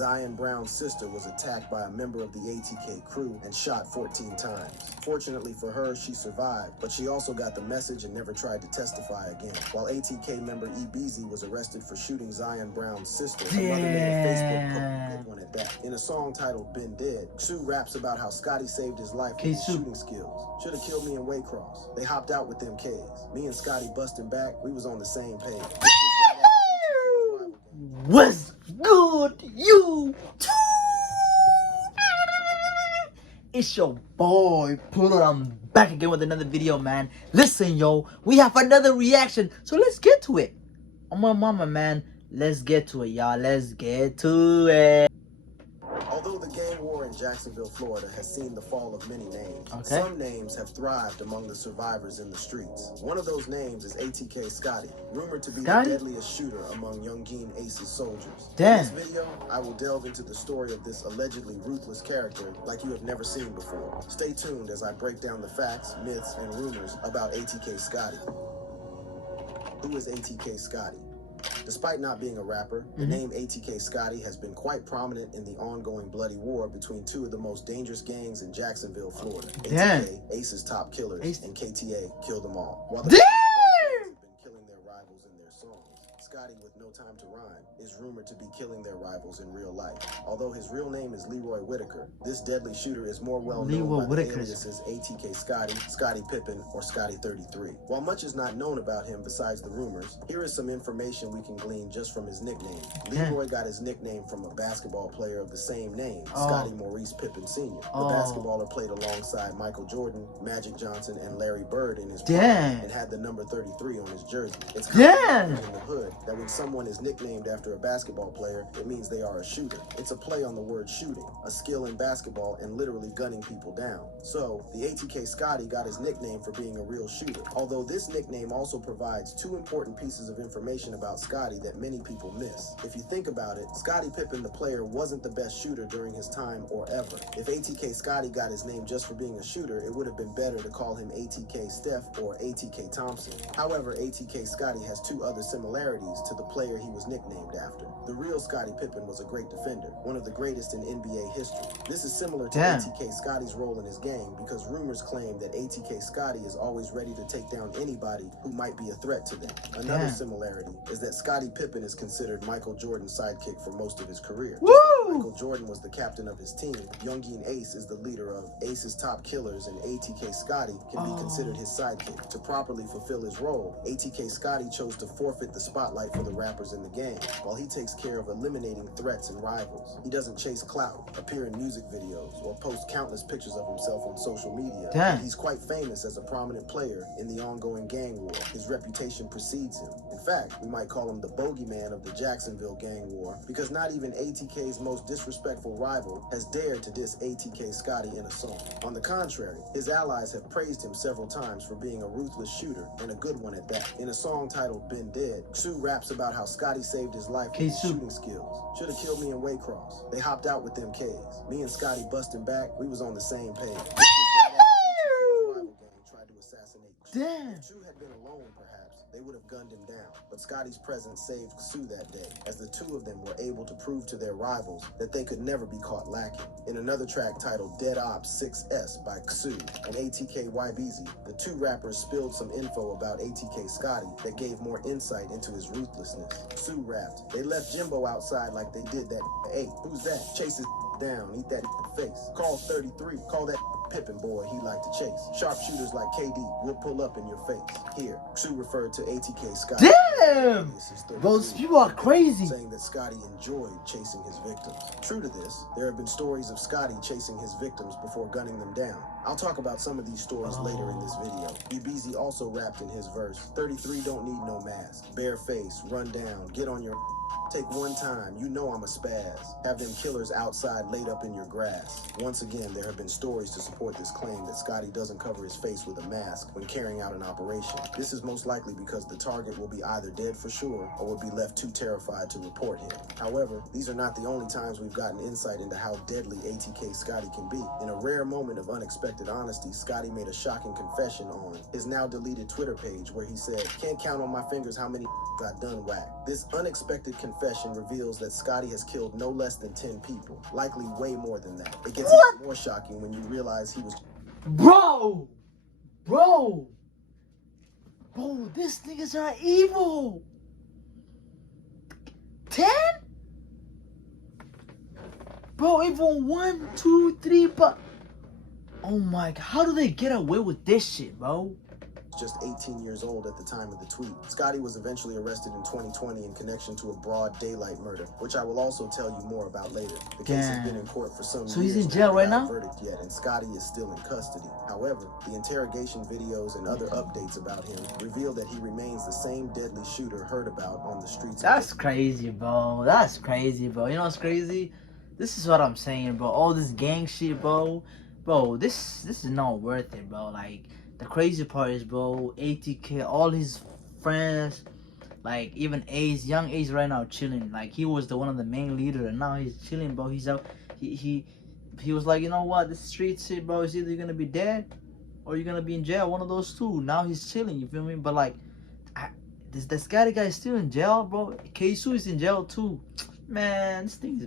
Zion Brown's sister was attacked by a member of the ATK crew and shot 14 times. Fortunately for her, she survived, but she also got the message and never tried to testify again. While ATK member EBZ was arrested for shooting Zion Brown's sister, her mother made a Facebook post, good one at that. In a song titled Been Dead, Sue raps about how Scotty saved his life with his shooting skills. Should've killed me in Waycross. They hopped out with them K's. Me and Scotty busting back, we was on the same page. What's good, you? It's your boy Pulo. I'm back again with another video, man. Listen, yo, we have another reaction, so let's get to it. Oh my mama, man, let's get to it, y'all. Let's get to it. Although the gang war in Jacksonville, Florida has seen the fall of many names, some names have thrived among the survivors in the streets. One of those names is ATK Scotty, rumored to be the deadliest shooter among Yungeen Ace's soldiers. In this video, I will delve into the story of this allegedly ruthless character like you have never seen before. Stay tuned as I break down the facts, myths, and rumors about ATK Scotty. Who is ATK Scotty? Despite not being a rapper, the name ATK Scotty has been quite prominent in the ongoing bloody war between two of the most dangerous gangs in Jacksonville, Florida. ATK, Ace's top killers, and KTA, Kill Them All. While the have been killing their rivals in their songs, Scotty, with no time to rhyme, is rumored to be killing their rivals in real life. Although his real name is Leroy Whitaker, this deadly shooter is more well known by the aliases ATK Scotty, Scotty Pippen, or Scotty 33. While much is not known about him besides the rumors, here is some information we can glean just from his nickname. Leroy got his nickname from a basketball player of the same name, Scotty Maurice Pippen Sr. The basketballer played alongside Michael Jordan, Magic Johnson, and Larry Bird in his prime, and had the number 33 on his jersey. It's common in the hood that when someone is nicknamed after a basketball player, it means they are a shooter. It's a play on the word shooting, a skill in basketball and literally gunning people down. So, the ATK Scotty got his nickname for being a real shooter. Although this nickname also provides two important pieces of information about Scotty that many people miss. If you think about it, Scottie Pippen, the player, wasn't the best shooter during his time or ever. If ATK Scotty got his name just for being a shooter, it would have been better to call him ATK Steph or ATK Thompson. However, ATK Scotty has two other similarities to the player he was nicknamed after. The real Scottie Pippen was a great defender, one of the greatest in NBA history. This is similar to ATK Scotty's role in his gang because rumors claim that ATK Scotty is always ready to take down anybody who might be a threat to them. Another similarity is that Scottie Pippen is considered Michael Jordan's sidekick for most of his career. Michael Jordan was the captain of his team. Yungeen Ace is the leader of Ace's top killers, and ATK Scotty can be considered his sidekick. To properly fulfill his role, ATK Scotty chose to forfeit the spotlight for the rappers in the gang, while he takes care of eliminating threats and rivals. He doesn't chase clout, appear in music videos, or post countless pictures of himself on social media. He's quite famous as a prominent player in the ongoing gang war. His reputation precedes him. In fact, we might call him the bogeyman of the Jacksonville gang war, because not even ATK's most disrespectful rival has dared to diss ATK Scotty in a song. On the contrary, his allies have praised him several times for being a ruthless shooter, and a good one at that. In a song titled Been Dead, Sue raps about how Scotty saved his life with his shooting skills. Should've killed me in Waycross. They hopped out with them K's. Me and Scotty busting back, we was on the same page. Tried to assassinate If Sue had been alone, perhaps, they would have gunned him down. But Scotty's presence saved Sue that day, as the two of them were able to prove to their rivals that they could never be caught lacking. In another track titled Dead Ops 6S by Sue and ATK YBZ, the two rappers spilled some info about ATK Scotty that gave more insight into his ruthlessness. Sue rapped, "They left Jimbo outside like they did that 8. Who's that? Chase his down, eat that face. Call 33, call that Pippen boy he like to chase. Sharpshooters like KD will pull up in your face." Here, Sue referred to ATK Scotty. Damn! Those people are crazy. Saying that Scotty enjoyed chasing his victims. True to this, there have been stories of Scotty chasing his victims before gunning them down. I'll talk about some of these stories later in this video. EBZ also rapped in his verse, 33 don't need no mask. Bare face, run down, get on your... Take one time, you know I'm a spaz. Have them killers outside laid up in your grass. Once again, there have been stories to support support this claim that Scotty doesn't cover his face with a mask when carrying out an operation. This is most likely because the target will be either dead for sure or will be left too terrified to report him. However, these are not the only times we've gotten insight into how deadly ATK Scotty can be. In a rare moment of unexpected honesty, Scotty made a shocking confession on his now deleted Twitter page where he said, "Can't count on my fingers how many I done whacked." This unexpected confession reveals that Scotty has killed no less than 10 people, likely way more than that. It gets even more shocking when you realize he was... Bro, these niggas are evil. 10? Bro, even 1, 2, 3, but oh my god, how do they get away with this shit, bro? Just 18 years old at the time of the tweet. Scotty was eventually arrested in 2020 in connection to a broad daylight murder, which I will also tell you more about later. The case has been in court for some years. So he's in jail right now? Verdict yet, and Scotty is still in custody. However, the interrogation videos and other updates about him reveal that he remains the same deadly shooter heard about on the streets. That's crazy, bro. That's crazy, bro. You know what's crazy? This is what I'm saying, bro. All this gang shit, bro. Bro, this is not worth it, bro. Like, the crazy part is, bro, ATK, all his friends, like even Ace, young Ace right now chilling. Like, he was the one of the main leader, and now he's chilling, bro. He's out. He was like, you know what, this street shit, bro, is either you're gonna be dead or you're gonna be in jail. One of those two. Now he's chilling. You feel me? But like, this Scotty guy is still in jail, bro. K-Su is in jail too. Man, this nigga's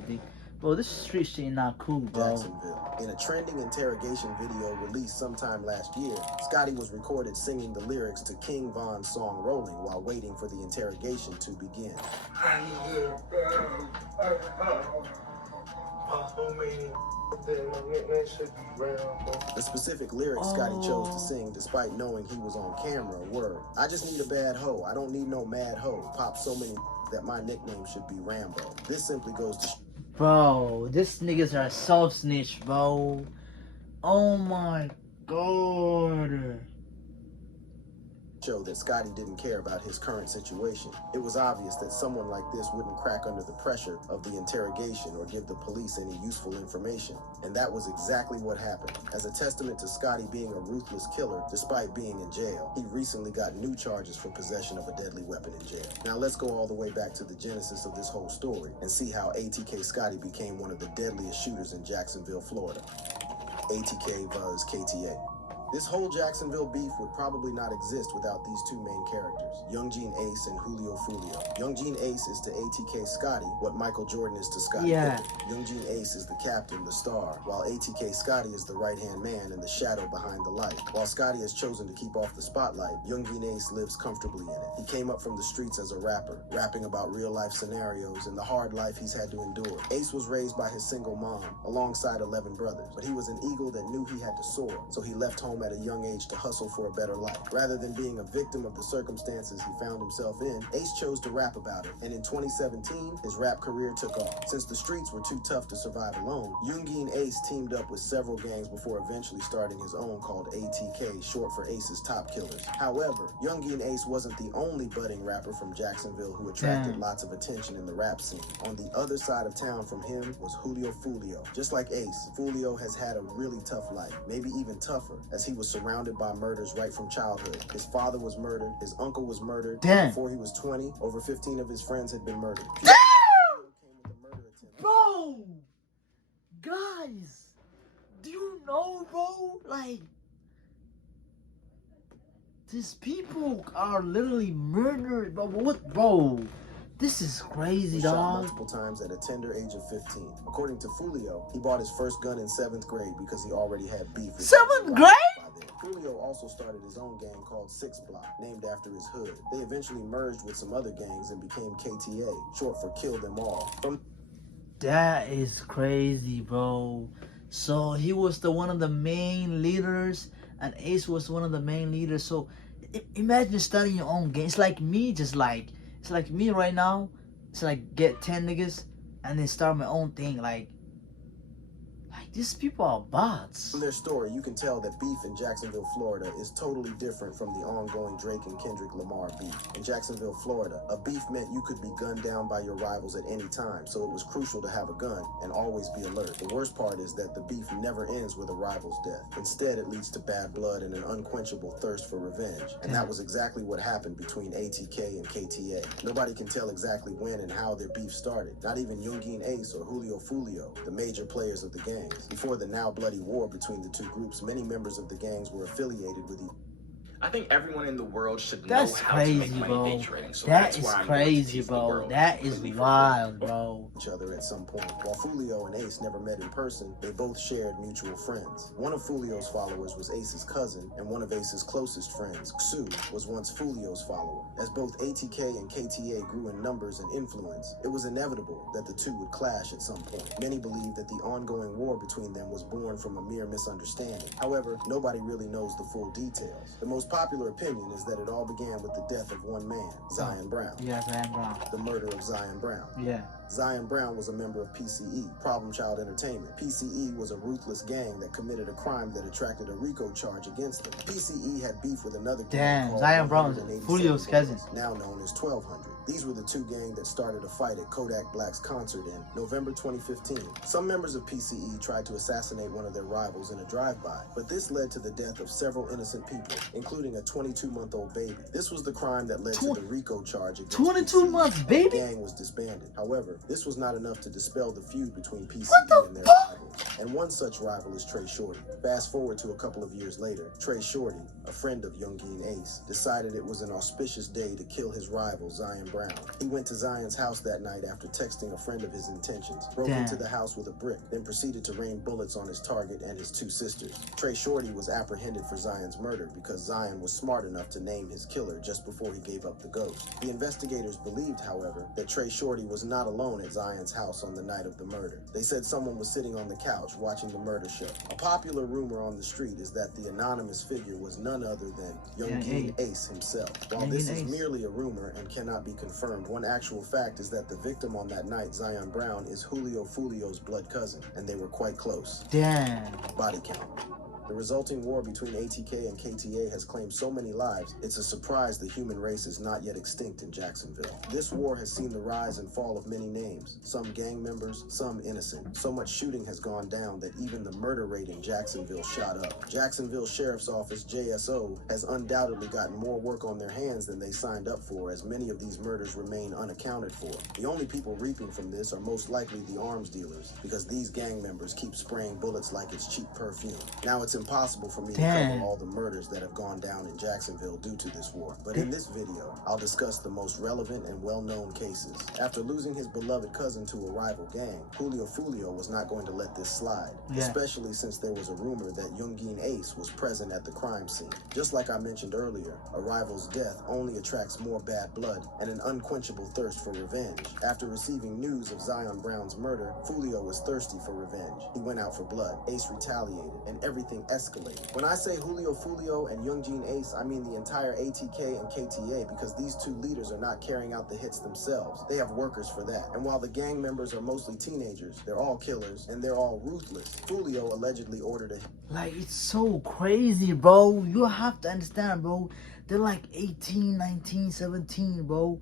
big. Bro, this street shit not cool, bro. Jacksonville. In a trending interrogation video released sometime last year, Scotty was recorded singing the lyrics to King Von's song Rolling while waiting for the interrogation to begin. The specific lyrics Scotty chose to sing despite knowing he was on camera were, "I just need a bad hoe. I don't need no mad hoe. Pop so many that my nickname should be Rambo." This simply goes to... Bro, this niggas are self-snitch, bro. Oh my god. Show that Scotty didn't care about his current situation. It was obvious that someone like this wouldn't crack under the pressure of the interrogation or give the police any useful information. And that was exactly what happened. As a testament to Scotty being a ruthless killer despite being in jail, he recently got new charges for possession of a deadly weapon in jail. Now let's go all the way back to the genesis of this whole story and see how ATK Scotty became one of the deadliest shooters in Jacksonville, Florida. ATK vs. KTA. This whole Jacksonville beef would probably not exist without these two main characters, Yungeen Ace and Julio Fulio. Yungeen Ace is to ATK Scotty what Michael Jordan is to Scotty Pippen. Yungeen Ace is the captain, the star, while ATK Scotty is the right-hand man and the shadow behind the light. While Scotty has chosen to keep off the spotlight, Yungeen Ace lives comfortably in it. He came up from the streets as a rapper, rapping about real-life scenarios and the hard life he's had to endure. Ace was raised by his single mom, alongside 11 brothers, but he was an eagle that knew he had to soar, so he left home at a young age to hustle for a better life. Rather than being a victim of the circumstances he found himself in, Ace chose to rap about it, and in 2017, his rap career took off. Since the streets were too tough to survive alone, Yungeen Ace teamed up with several gangs before eventually starting his own called ATK, short for Ace's Top Killers. However, Yungeen Ace wasn't the only budding rapper from Jacksonville who attracted lots of attention in the rap scene. On the other side of town from him was Julio Fulio. Just like Ace, Fulio has had a really tough life, maybe even tougher, as he was surrounded by murders right from childhood. His father was murdered, his uncle was murdered. Before he was 20, over 15 of his friends had been murdered. Bro! Guys! Do you know, bro? Like, these people are literally murdered, bro. What, bro? This is crazy, dog. Multiple times at a tender age of 15. According to Fulio, he bought his first gun in 7th grade because he already had beef. 7th grade? Fulio also started his own gang called 6 Block, named after his hood. They eventually merged with some other gangs and became KTA, short for Kill Them All. That is crazy, bro. So he was one of the main leaders, and Ace was one of the main leaders. So imagine starting your own gang. It's like me, it's like me right now. It's like get 10 niggas and then start my own thing. Like, Like, these people are bots. From their story, you can tell that beef in Jacksonville, Florida is totally different from the ongoing Drake and Kendrick Lamar beef. In Jacksonville, Florida, a beef meant you could be gunned down by your rivals at any time, so it was crucial to have a gun and always be alert. The worst part is that the beef never ends with a rival's death. Instead, it leads to bad blood and an unquenchable thirst for revenge. And that was exactly what happened between ATK and KTA. Nobody can tell exactly when and how their beef started. Not even Yungeen Ace or Julio Fulio, the major players of the gangs. Before the now bloody war between the two groups, many members of the gangs were affiliated with each. I think everyone in the world should That's know how crazy, to make money bro. day trading. So That that's is why I'm crazy, bro. That is wild, bro. Each other at some point. While Fulio and Ace never met in person, they both shared mutual friends. One of Fulio's followers was Ace's cousin, and one of Ace's closest friends, Xu, was once Fulio's follower. As both ATK and KTA grew in numbers and influence, it was inevitable that the two would clash at some point. Many believe that the ongoing war between them was born from a mere misunderstanding. However, nobody really knows the full details. The most popular opinion is that it all began with the death of one man, Zion Brown. Yeah, Zion Brown. The murder of Zion Brown. Yeah. Zion Brown was a member of PCE, Problem Child Entertainment. PCE was a ruthless gang that committed a crime that attracted a RICO charge against them. PCE had beef with another gang called Zion Brown is Julio's cousin, now known as 1200. These were the two gangs that started a fight at Kodak Black's concert in November 2015. Some members of PCE tried to assassinate one of their rivals in a drive-by, but this led to the death of several innocent people, including a 22-month-old baby. This was the crime that led to the RICO charge against 22 PCE. months, baby? The gang was disbanded. However, this was not enough to dispel the feud between PCE and their rivals. And one such rival is Trey Shorty. Fast forward to a couple of years later, Trey Shorty, a friend of Yungeen Ace, decided it was an auspicious day to kill his rival, Zion Brown. He went to Zion's house that night after texting a friend of his intentions, broke into the house with a brick, then proceeded to rain bullets on his target and his two sisters. Trey Shorty was apprehended for Zion's murder because Zion was smart enough to name his killer just before he gave up the ghost. The investigators believed, however, that Trey Shorty was not alone at Zion's house on the night of the murder. They said someone was sitting on the couch watching the murder show. A popular rumor on the street is that the anonymous figure was none other than Yungeen Ace himself. While this is merely a rumor and cannot be confirmed, one actual fact is that the victim on that night, Zion Brown, is Julio Fulio's blood cousin, and they were quite close. Damn. Body count. The resulting war between ATK and KTA has claimed so many lives, it's a surprise the human race is not yet extinct in Jacksonville. This war has seen the rise and fall of many names, some gang members, some innocent. So much shooting has gone down that even the murder rate in Jacksonville shot up. Jacksonville Sheriff's Office, JSO, has undoubtedly gotten more work on their hands than they signed up for, as many of these murders remain unaccounted for. The only people reaping from this are most likely the arms dealers, because these gang members keep spraying bullets like it's cheap perfume. Now it's impossible for me to cover all the murders that have gone down in Jacksonville due to this war, but in this video, I'll discuss the most relevant and well-known cases. After losing his beloved cousin to a rival gang, Julio Fulio was not going to let this slide, especially since there was a rumor that Yungeen Ace was present at the crime scene. Just like I mentioned earlier, a rival's death only attracts more bad blood and an unquenchable thirst for revenge. After receiving news of Zion Brown's murder, Fulio was thirsty for revenge. He went out for blood. Ace retaliated, and everything escalated. When I say Julio Fulio and Yungeen Ace, I mean the entire ATK and KTA, because these two leaders are not carrying out the hits themselves. They have workers for that. And while the gang members are mostly teenagers, they're all killers and they're all ruthless. Fulio allegedly ordered a... Like, it's so crazy, bro. You have to understand, bro. They're like 18, 19, 17, bro.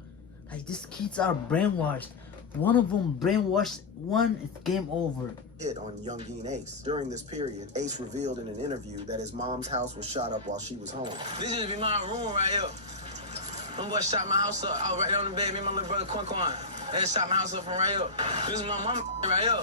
Like, these kids are brainwashed. One of them brainwashed one, it's game over. Hit on Yungeen Ace. During this period, Ace revealed in an interview that his mom's house was shot up while she was home. This just be my room right here. Them boys shot my house up. I was right there on the bed, me and my little brother Quan. They shot my house up from right here. This is my mama right here.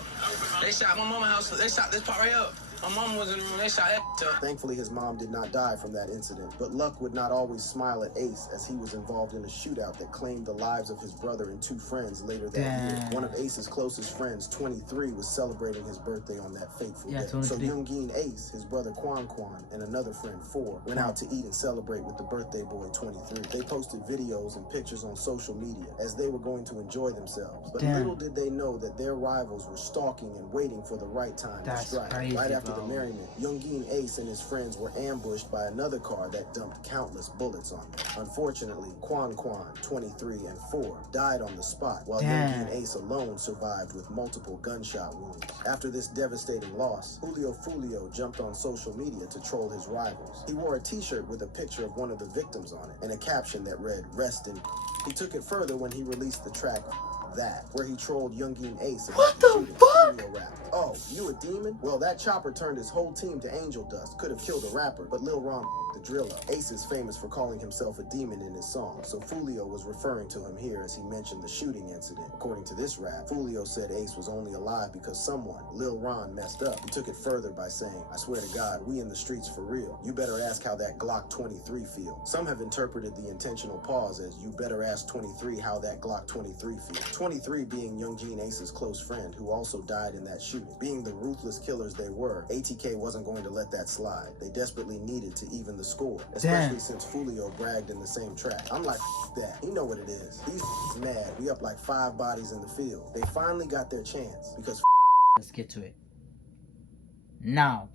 They shot my mama house up. They shot this part right here. My mom was in the room, they shot that up. Thankfully, his mom did not die from that incident, but luck would not always smile at Ace, as he was involved in a shootout that claimed the lives of his brother and two friends later that year. One of Ace's closest friends, 23, was celebrating his birthday on that fateful day. 23. So Yungeen Ace, his brother Quan, and another friend, 4, went out to eat and celebrate with the birthday boy, 23. They posted videos and pictures on social media as they were going to enjoy themselves. But little did they know that their rivals were stalking and waiting for the right time to strike. Right after the merriment, Yungeen Ace and his friends were ambushed by another car that dumped countless bullets on them. Unfortunately, Quan, 23, and 4 died on the spot, while Yungeen Ace alone survived with multiple gunshot wounds. After this devastating loss, Fulio jumped on social media to troll his rivals. He wore a t-shirt with a picture of one of the victims on it, and a caption that read, "Rest in." He took it further when he released the track That, where he trolled Yungeen Ace about What the the shooting. fuck? Fulio rapped, "Oh, you a demon? Well, that chopper turned his whole team to angel dust. Could have killed a rapper, but Lil Ron the drill up." Ace is famous for calling himself a demon in his song, so Fulio was referring to him here as he mentioned the shooting incident. According to this rap, Fulio said Ace was only alive because someone, Lil Ron, messed up. He took it further by saying, "I swear to God, we in the streets for real. You better ask how that Glock 23 feel." Some have interpreted the intentional pause as, "You better ask 23 how that Glock 23 feel." 23 being Yungeen Ace's close friend, who also died in that shooting. Being the ruthless killers they were, ATK wasn't going to let that slide. They desperately needed to even the score, especially since Fulio bragged in the same track. I'm like, that. You know what it is. These mad. We up like 5 bodies in the field. They finally got their chance because. Let's get to it. Now.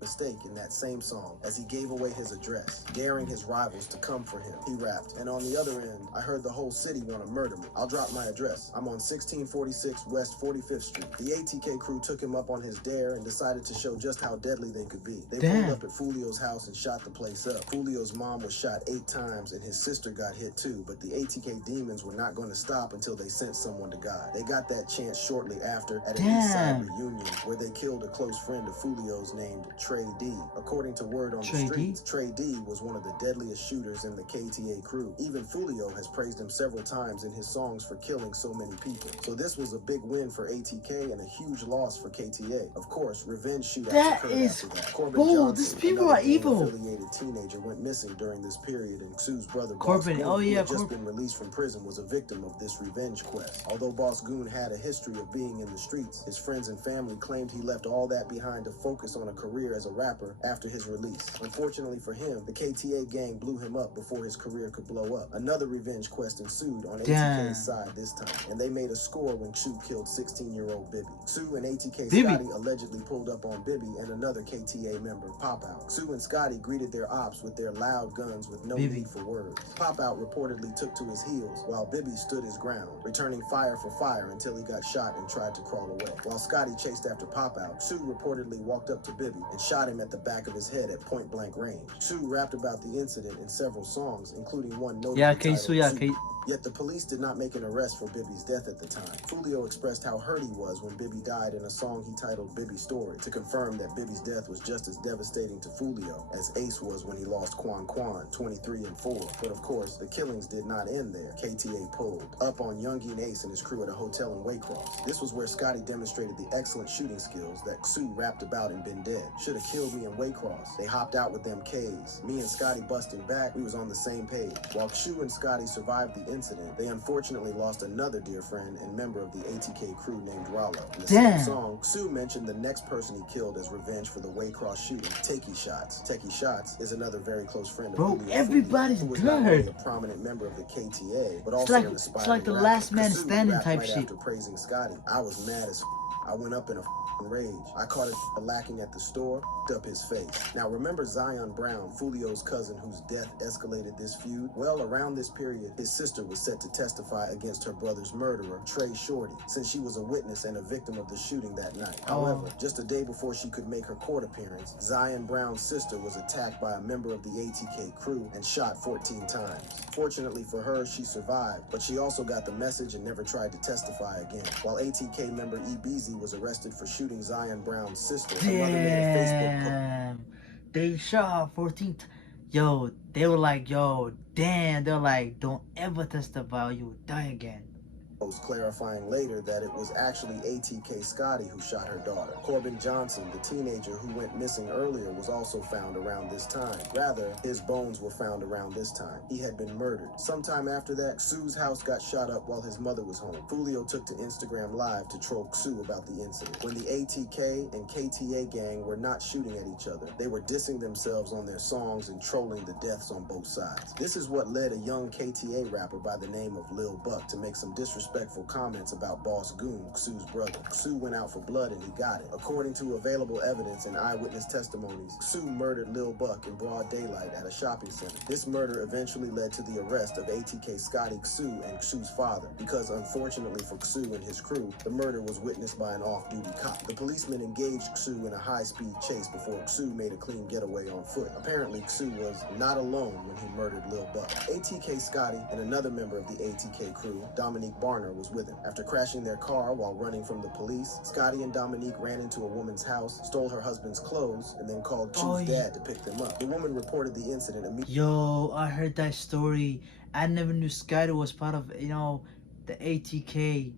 Mistake in that same song as he gave away his address, daring his rivals to come for him. He rapped, "And on the other end, I heard the whole city want to murder me. I'll drop my address. I'm on 1646 West 45th Street." The ATK crew took him up on his dare and decided to show just how deadly they could be. They pulled up at Fulio's house and shot the place up. Fulio's mom was shot 8 times and his sister got hit too, but the ATK demons were not going to stop until they sent someone to God. They got that chance shortly after at an Eastside reunion where they killed a close friend of Fulio's named Trey D. According to word on the streets, Trey D was one of the deadliest shooters in the KTA crew. Even Fulio has praised him several times in his songs for killing so many people. So this was a big win for ATK and a huge loss for KTA. Of course, revenge shootouts occurred after that. Corbin Johnson, these people are evil. Affiliated teenager, went missing during this period, and Sue's brother Corbin, Boss Goon, who had just been released from prison, was a victim of this revenge quest. Although Boss Goon had a history of being in the streets, his friends and family claimed he left all that behind to focus on a career as a rapper after his release. Unfortunately for him, the KTA gang blew him up before his career could blow up. Another revenge quest ensued on ATK's side this time, and they made a score when Sue killed 16-year-old Bibby. Sue and ATK Scotty allegedly pulled up on Bibby and another KTA member, Pop Out. Sue and Scotty greeted their ops with their loud guns with no need for words. Pop Out reportedly took to his heels while Bibby stood his ground, returning fire for fire until he got shot and tried to crawl away. While Scotty chased after Pop Out, Sue reportedly walked up to Bibby and shot him at the back of his head at point-blank range. Sue rapped about the incident in several songs, including one notably titled Yet the police did not make an arrest for Bibby's death at the time. Fulio expressed how hurt he was when Bibby died in a song he titled Bibby's Story, to confirm that Bibby's death was just as devastating to Fulio as Ace was when he lost Quan, 23 and 4. But of course, the killings did not end there. KTA pulled up on Yungeen Ace and his crew at a hotel in Waycross. This was where Scotty demonstrated the excellent shooting skills that Sue rapped about in Been Dead. Should have killed me in Waycross. They hopped out with them K's. Me and Scotty busting back, we was on the same page. While Sue and Scotty survived the incident, they unfortunately lost another dear friend and member of the ATK crew named Rollo. In the same song, Sue mentioned the next person he killed as revenge for the Waycross shooting, Takey Shots. Takey Shots is another very close friend of Julio everybody's who was not only a prominent member of the KTA, but also an aspiring it's like the rapper. last man standing type right shit. After praising Scotty, "I was mad as I went up in a rage. I caught a lacking at the store, up his face." Now remember Zion Brown, Fulio's cousin whose death escalated this feud? Well, around this period, his sister was set to testify against her brother's murderer, Trey Shorty, since she was a witness and a victim of the shooting that night. However, just a day before she could make her court appearance, Zion Brown's sister was attacked by a member of the ATK crew and shot 14 times. Fortunately for her, she survived, but she also got the message and never tried to testify again. While ATK member E-Beezy was arrested for shooting Zion Brown's sister, her mother made a Facebook post. They shot 14 Yo, they were like, yo, damn. They're like, don't ever testify or you will die again. Clarifying later that it was actually ATK Scotty who shot her daughter. Corbin Johnson, the teenager who went missing earlier, was also found around this time. Rather, his bones were found around this time. He had been murdered. Sometime after that, Sue's house got shot up while his mother was home. Fulio took to Instagram Live to troll Sue about the incident. When the ATK and KTA gang were not shooting at each other, they were dissing themselves on their songs and trolling the deaths on both sides. This is what led a young KTA rapper by the name of Lil Buck to make some disrespectful disrespectful comments about Boss Goon, Xu's brother. Xu went out for blood and he got it. According to available evidence and eyewitness testimonies, Xu murdered Lil Buck in broad daylight at a shopping center. This murder eventually led to the arrest of ATK Scotty, Xu, and Xu's father, because unfortunately for Xu and his crew, the murder was witnessed by an off-duty cop. The policemen engaged Xu in a high-speed chase before Xu made a clean getaway on foot. Apparently, Xu was not alone when he murdered Lil Buck. ATK Scotty and another member of the ATK crew, Dominique Barner, was with him. After crashing their car while running from the police, Scotty and Dominique ran into a woman's house, stole her husband's clothes, and then called Xu's dad to pick them up. The woman reported the incident immediately. Yo, I heard that story. I never knew Scotty was part of, the ATK.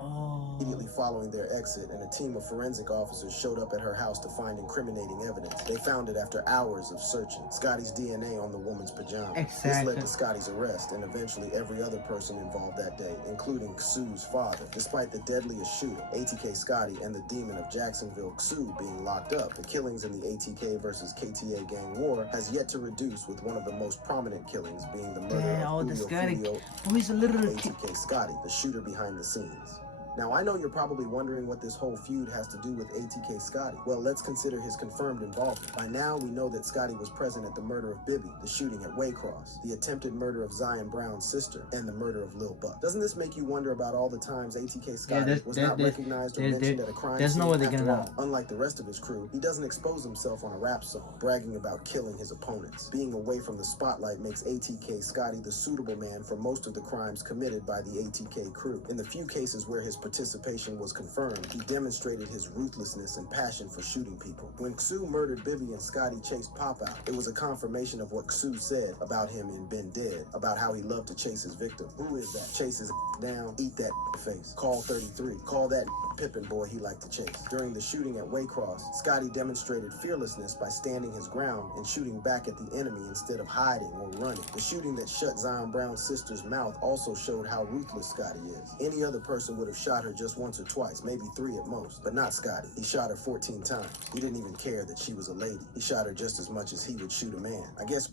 Immediately following their exit, and a team of forensic officers showed up at her house to find incriminating evidence. They found it after hours of searching. Scotty's DNA on the woman's pajamas. Exactly. This led to Scotty's arrest and eventually every other person involved that day, including Xu's father. Despite the deadliest shooter, ATK Scotty, and the demon of Jacksonville, Xu, being locked up, the killings in the ATK versus KTA gang war has yet to reduce, with one of the most prominent killings being the murder of Julio he's a little kid. ATK Scotty, the shooter behind the scenes. Now, I know you're probably wondering what this whole feud has to do with ATK Scotty. Well, let's consider his confirmed involvement. By now, we know that Scotty was present at the murder of Bibby, the shooting at Waycross, the attempted murder of Zion Brown's sister, and the murder of Lil Buck. Doesn't this make you wonder about all the times ATK Scotty was not recognized or mentioned at a crime scene? There's no way they're gonna know. Unlike the rest of his crew, he doesn't expose himself on a rap song, bragging about killing his opponents. Being away from the spotlight makes ATK Scotty the suitable man for most of the crimes committed by the ATK crew. In the few cases where his participation was confirmed, he demonstrated his ruthlessness and passion for shooting people. When Xu murdered Bibby and Scotty chased Pop out, it was a confirmation of what Xu said about him in Been Dead, about how he loved to chase his victim. Who is that? Chase his down, eat that face. Call 33. Call that Pippin boy he liked to chase. During the shooting at Waycross, Scotty demonstrated fearlessness by standing his ground and shooting back at the enemy instead of hiding or running. The shooting that shut Zion Brown's sister's mouth also showed how ruthless Scotty is. Any other person would have shot her just once or twice, maybe 3 at most, but not Scotty. He shot her 14 times. He didn't even care that she was a lady. He shot her just as much as he would shoot a man. I guess.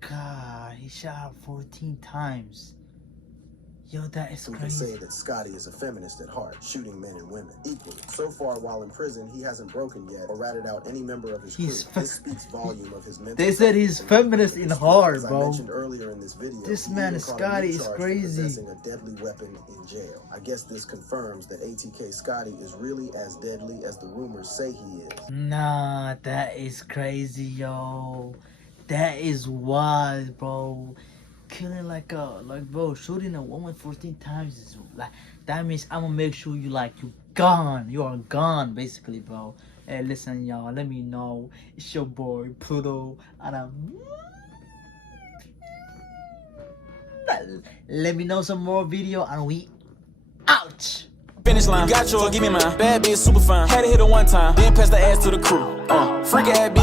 God, he shot her 14 times. Yo, that is we crazy. can say that Scotty is a feminist at heart, shooting men and women equally. So far, while in prison, he hasn't broken yet or ratted out any member of his crew. This speaks volume of his mental. They said he's feminist in heart, bro. As I mentioned earlier in this video, this man, Scotty, is crazy. Possessing a deadly weapon in jail. I guess this confirms that ATK Scotty is really as deadly as the rumors say he is. Nah, that is crazy, yo. That is wild, bro. Killing bro, shooting a woman 14 times is like, that means I'm gonna make sure you gone. You are gone, basically, bro. Hey, listen, y'all, let me know. It's your boy Pluto, and let me know some more video, and we out. Finish line, got yours, give me mine. Bad bitch, super fine. Had to hit her one time, then pass the ass to the crew. Freak ass bitch.